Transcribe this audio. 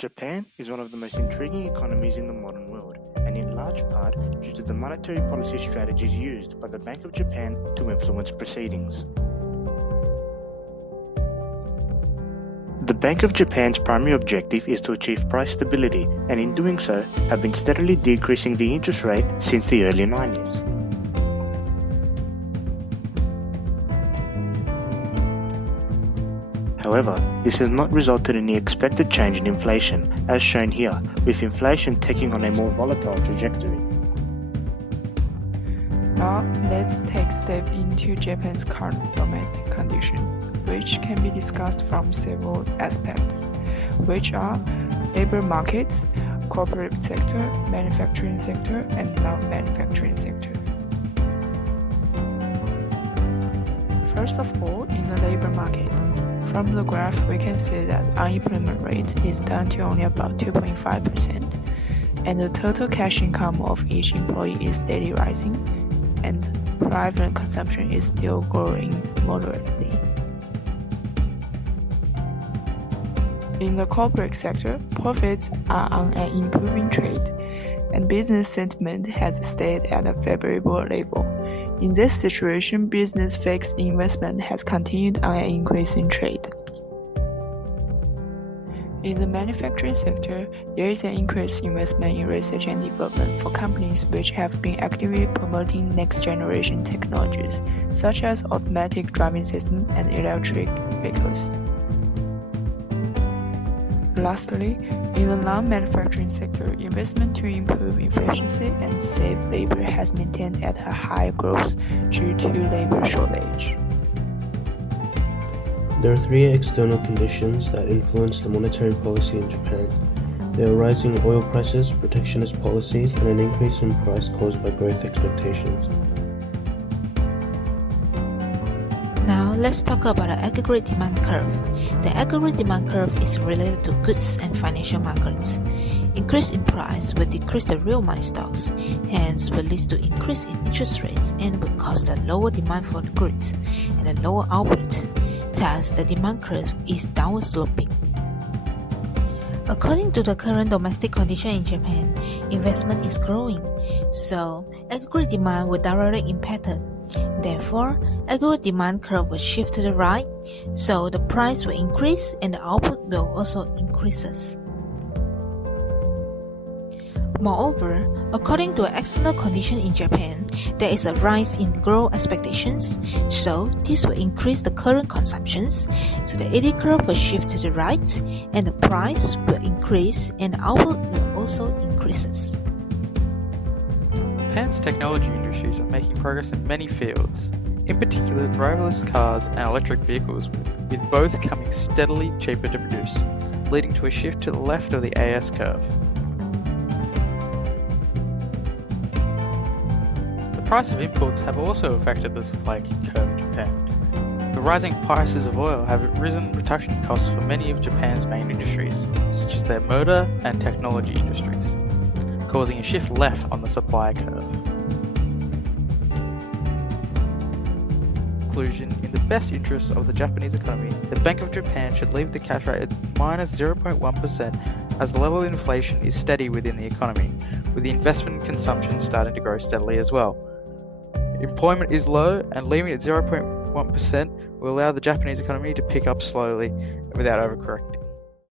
Japan is one of the most intriguing economies in the modern world, and in large part due to the monetary policy strategies used by the Bank of Japan to influence proceedings. The Bank of Japan's primary objective is to achieve price stability, and in doing so, have been steadily decreasing the interest rate since the early 90s. However, this has not resulted in the expected change in inflation, as shown here, with inflation taking on a more volatile trajectory. Now, let's take a step into Japan's current domestic conditions, which can be discussed from several aspects, which are labor market, corporate sector, manufacturing sector, and non-manufacturing sector. First of all, in the labor market, from the graph we can see that unemployment rate is down to only about 2.5%, and the total cash income of each employee is steadily rising, and private consumption is still growing moderately. In the corporate sector, profits are on an improving trend, and business sentiment has stayed at a favorable level. In this situation, business fixed investment has continued on an increasing trend. In the manufacturing sector, there is an increased investment in research and development for companies which have been actively promoting next-generation technologies, such as automatic driving systems and electric vehicles. Lastly, in the non-manufacturing sector, investment to improve efficiency and save labor has maintained at a high growth due to labor shortage. There are three external conditions that influence the monetary policy in Japan. There are rising oil prices, protectionist policies, and an increase in price caused by growth expectations. Now let's talk about the aggregate demand curve. The aggregate demand curve is related to goods and financial markets. Increase in price will decrease the real money stocks, hence will lead to increase in interest rates and will cause the lower demand for the goods and a lower output. Thus, the demand curve is downward sloping. According to the current domestic condition in Japan, investment is growing, so aggregate demand will directly impact it. Therefore, aggregate demand curve will shift to the right, so the price will increase and the output will also increase. Moreover, according to an external condition in Japan, there is a rise in growth expectations, so this will increase the current consumptions, so the ED curve will shift to the right, and the price will increase and the output will also increase. Japan's technology industries are making progress in many fields, in particular driverless cars and electric vehicles, with both coming steadily cheaper to produce, leading to a shift to the left of the AS curve. The price of imports have also affected the supply curve in Japan. The rising prices of oil have risen production costs for many of Japan's main industries, such as their motor and technology industries, causing a shift left on the supply curve. Conclusion: in the best interests of the Japanese economy, the Bank of Japan should leave the cash rate at minus 0.1% as the level of inflation is steady within the economy, with the investment and consumption starting to grow steadily as well. Employment is low, and leaving it at 0.1% will allow the Japanese economy to pick up slowly without overcorrecting.